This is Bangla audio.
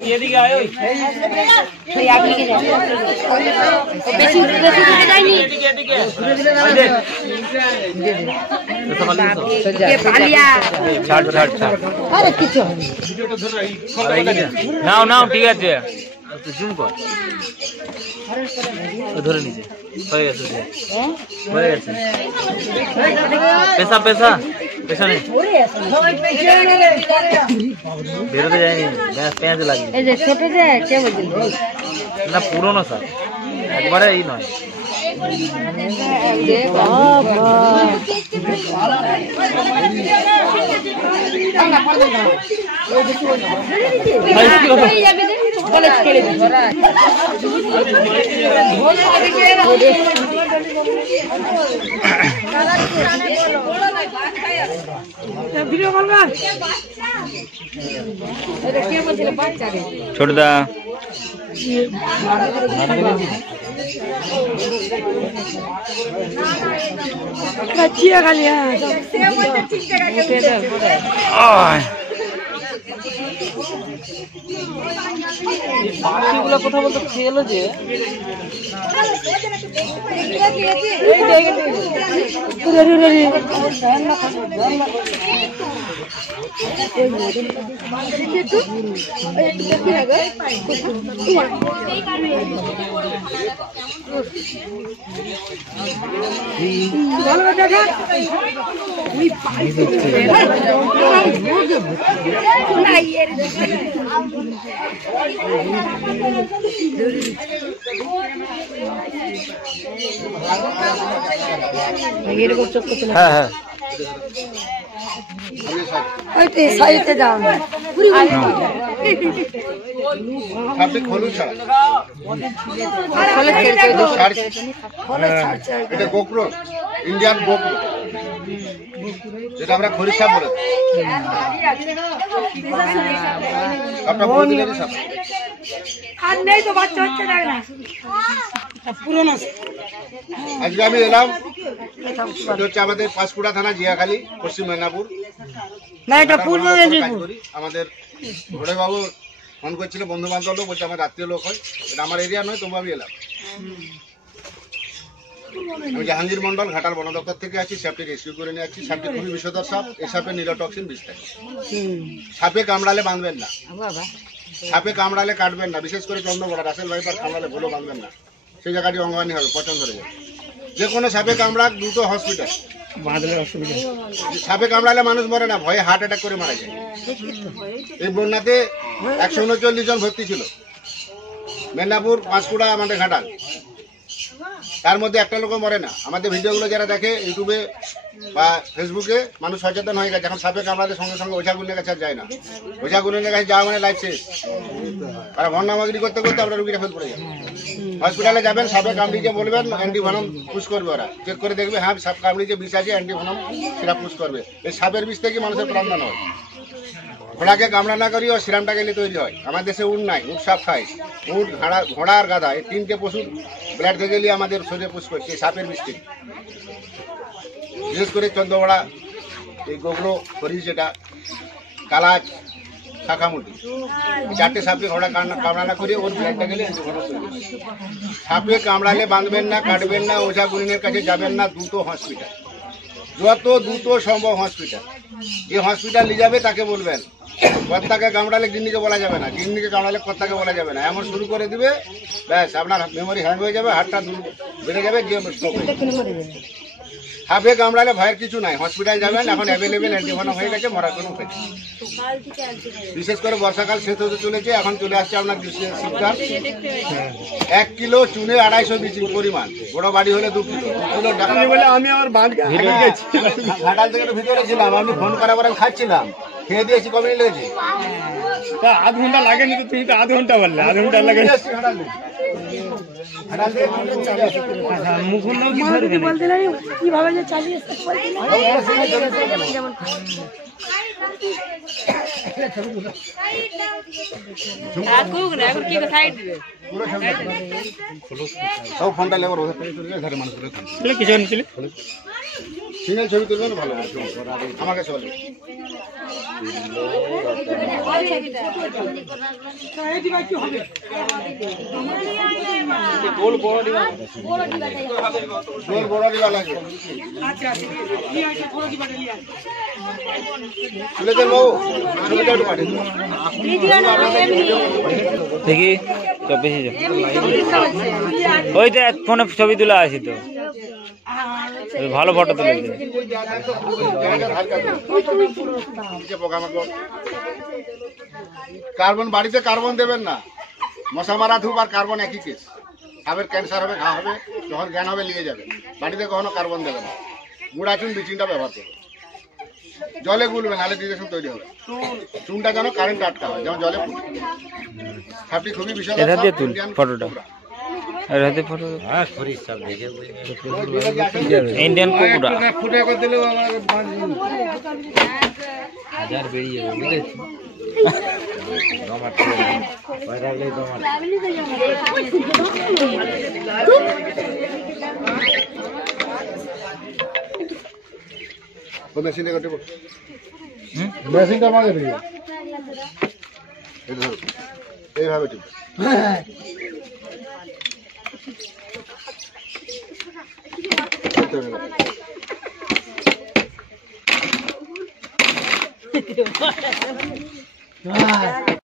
এদিকে আয় ওই সেই আগে কি যায় বেশি যায়নি এদিকে এদিকে কে পালিয়া ছাড় ছাড় ছাড় আরে কিছু হয়নি নাও নাও ঠিক আছে তুই জুম কর ধরে নিচে হয়ে গেছে হয়ে গেছে পেশা পেশা পেশা নেই বেরোতে যায়নি পেঁয়াজ লাগে এই যে ছোট যে কে বলছিল না পুরনো স্যার একবারে এই নয় ছোটদা পাখিগুলো কথা বলতে খেয়ে এলো যে হ্যাঁ হ্যাঁ সাইডে যাও না এটা গোপ্রো ইন্ডিয়ান গোপ্রো যেটা আমরা খরিষা বলে আপনার বৌদিলেরই সাপ আর নেই তো বাচ্চা হচ্ছে না পুরনো আজকে আমি এলাম এটা হচ্ছে আমাদের পাঁশকুড়া থানা জিয়াখালী পশ্চিম মেদিনীপুর না এটা পূর্ব মেদিনীপুর আমাদের বড় বাবু ফোন করছিল বন্ধু বান্ধব লোক বলছে আমার আত্মীয় লোক হয় এটা আমার এরিয়া নয় তবু আমি এলাম আমি জাহাঙ্গীর মন্ডল ঘাটাল বন দপ্তর থেকে আছি সাপটি রেস্কিউ করে নিয়ে আসছি সাপটি খুবই বিষধর সাপ এই সাপে নিরোটক্সিন বিষ থাকে সাপে কামড়ালে বাঁধবেন না সাপে কামড়ালে কাটবেন না বিশেষ করে চন্দ্রগড়া রাসেল ভাইপার কামড়ালে ভুলো বাঁধবেন না সেই জায়গাটি অঙ্গহানি হবে পচন ধরে যাবে যে কোনো সাপে কামড়াক দ্রুত হসপিটাল বাঁধলে অসুবিধা সাপে কামড়ালে মানুষ মরে না ভয়ে হার্ট অ্যাটাক করে মারা যায় এই বন্যাতে 139 জন ভর্তি ছিল মেদিনীপুর পাঁশকুড়া আমাদের ঘাটাল তার মধ্যে একটা লোক মরে না আমাদের ভিডিওগুলো যারা দেখে ইউটিউবে বা ফেসবুকে মানুষ সচেতন হয়ে গেছে এখন সাপে কামড়ালে সঙ্গে সঙ্গে ওঝাগুনের কাছে যায় না ওঝাগুনের কাছে যাওয়া মানে লাইফ শেষ আর ভন্নামাগিরি করতে করতে আপনার রুগীটা ফেল পড়ে যাবে হসপিটালে যাবেন সাপে কামড়িয়ে বলবেন অ্যান্টিভেনম পুশ করবে ওরা চেক করে দেখবে হ্যাঁ সাপ কামড়িয়ে বিষ আছে অ্যান্টিভেনম সেটা পুশ করবে এই সাপের বিষ থেকে মানুষের প্রাণদান হয় ঘোড়াকে কামড়া না করিও সিরামটা গেলে তৈরি হয় আমার দেশে উট নাই উট সাপ খায় উট ঘোড়া আর গাধা এই তিনটে পশুর ব্লাড থেকে গেলে আমাদের শরীরে পুষ করছে সাপের বিষ থেকে বিশেষ করে চন্দ্রগড়া এই গোগলো হরিশ যেটা কালাচ শাখামুটি চারটে সাপে ঘোড়া কামড়া না করিয়ে ওর ব্লাডটা গেলে সাপে কামড়ালে বাঁধবেন না কাটবেন না ওঝা গুনিনের কাছে যাবেন না দ্রুত হসপিটাল যত দ্রুত সম্ভব হসপিটাল যে হসপিটাল নিয়ে যাবে তাকে বলবেন কর্তাকে কামড়ালে গিন্নিকে বলা যাবে না গিন্নিকে কামড়ালে কর্তাকে বলা যাবে না এমন শুরু করে দিবে ব্যাস আপনার মেমোরি হ্যাং হয়ে যাবে হাতটা বেড়ে যাবে গিয়ে স্ট্রোক হয়ে যাবে সাপে কামড়ালে ভয়ের কিছু নাই হসপিটাল যাবেন এখন অ্যাভেলেবেল অ্যান্টিভেনম হয়ে গেছে মরার কোনো উপায় নেই বিশেষ করে বর্ষাকাল শেষ হতে চলেছে এখন চলে আসছে আপনার শীতকাল 1 কিলো চুনে 250 বিচি পরিমাণ বড় বাড়ি হলে 2 কিলো আমি আমার ঘাটাল থেকে ভিতরে ছিলাম আমি ফোন করার পরে খাচ্ছিলাম খেয়ে দিয়েছি কবে লেগেছে আধ ঘন্টা লাগেনি তো তুমি তো আধ ঘন্টা বললে আধ ঘন্টা লাগে মুখুন্দ কি ধরবে কিভাবে যে চালিয়ে সব ফোনটা লেবার কিছু সিঙ্গেল ছবি তুলবেন ভালো আমাকে চলে। গোল বড় ডিবা লাগবে। তুলেছেন বাবু, ছবিটা একটু পাঠিয়ে দেবো। দেখি তো বেশি ওই তো ফোনে ছবি তোলা আছে তো, ভালো ফটো তুলে দিবে। কার্বন বাড়িতে কার্বন দেবেন না, মশা মারা ধূপ আর কার্বন একই কেস। সাপের ক্যান্সার হবে, ঘা হবে, যখন জ্ঞান হবে নিয়ে যাবে। বাড়িতে কখনো কার্বন দেবেন না। গুড়া চুন ব্লিচিংটা ব্যবহার করবে, জলে গুলবে নাহলে ডিজেশন তৈরি হবে। চুনটা যেন কারেন্ট আটকা হয়, যেমন জলে ফুটে। সাপটি খুবই বিশাল। এটা দিয়ে তুল ফটোটা, রাতে ফটো ইন্ডিয়ান কোবরা ফুটে করে দিলেও হাজার বেরিয়ে যাবে বুঝেছি। মেশিনে কাটে মেশিনটা মারে দিই এইভাবে ঠিক হ্যাঁ